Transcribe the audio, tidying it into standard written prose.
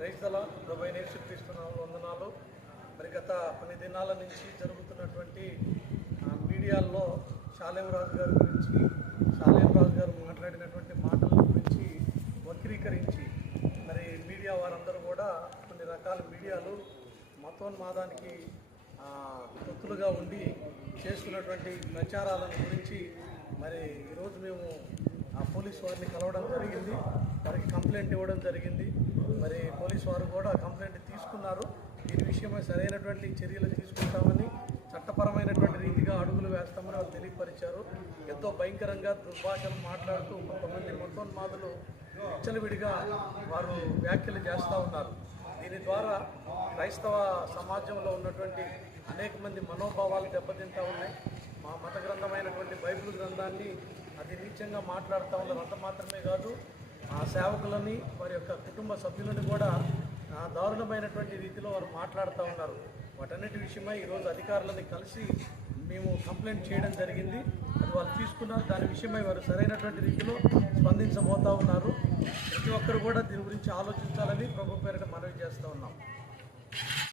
Praise దలా ప్రభైన యేసుక్రీస్తునామములో వందనాలు. మరి గత కొన్ని దినాల నుంచి జరుగుతున్నటువంటి మీడియాల్లో శాలేంరాజు గారి గురించి, శాలేంరాజు గారు మాట్లాడినటువంటి మాటల గురించి వక్రీకరించి మరి మీడియా వారందరూ కూడా కొన్ని రకాల మీడియాలు మతోన్మాదానికి తొత్తులుగా ఉండి చేస్తున్నటువంటి ప్రచారాలను గురించి మరి ఈరోజు మేము పోలీసు వారిని కలవడం జరిగింది. వారికి కంప్లైంట్ ఇవ్వడం జరిగింది. మరి పోలీసు వారు కూడా కంప్లైంట్ తీసుకున్నారు. దీని విషయమై సరైనటువంటి చర్యలు తీసుకుంటామని, చట్టపరమైనటువంటి రీతిగా అడుగులు వేస్తామని వాళ్ళు తెలియపరిచారు. ఎంతో భయంకరంగా దుర్భాషలు మాట్లాడుతూ కొంతమంది మతోన్మాదులు విచ్చలవిడిగా వారు వ్యాఖ్యలు చేస్తూ ఉన్నారు. దీని ద్వారా క్రైస్తవ సమాజంలో ఉన్నటువంటి అనేక మంది మనోభావాలు దెబ్బతింటూ ఉన్నాయి. మా మత గ్రంథమైనటువంటి బైబిల్ గ్రంథాన్ని అది నీచంగా మాట్లాడుతూ ఉన్నారు. అంత మాత్రమే కాదు, ఆ సేవకులని వారి యొక్క కుటుంబ సభ్యులను కూడా దారుణమైనటువంటి రీతిలో వారు మాట్లాడుతూ ఉన్నారు. వాటన్నిటి విషయమై ఈరోజు అధికారులని కలిసి మేము కంప్లైంట్ చేయడం జరిగింది. అది వాళ్ళు తీసుకున్నారు. దాని విషయమై వారు సరైనటువంటి రీతిలో స్పందించబోతూ ఉన్నారు. ప్రతి ఒక్కరు కూడా దీని గురించి ఆలోచించాలని ప్రభు పేరిట మనవి చేస్తూ ఉన్నాం.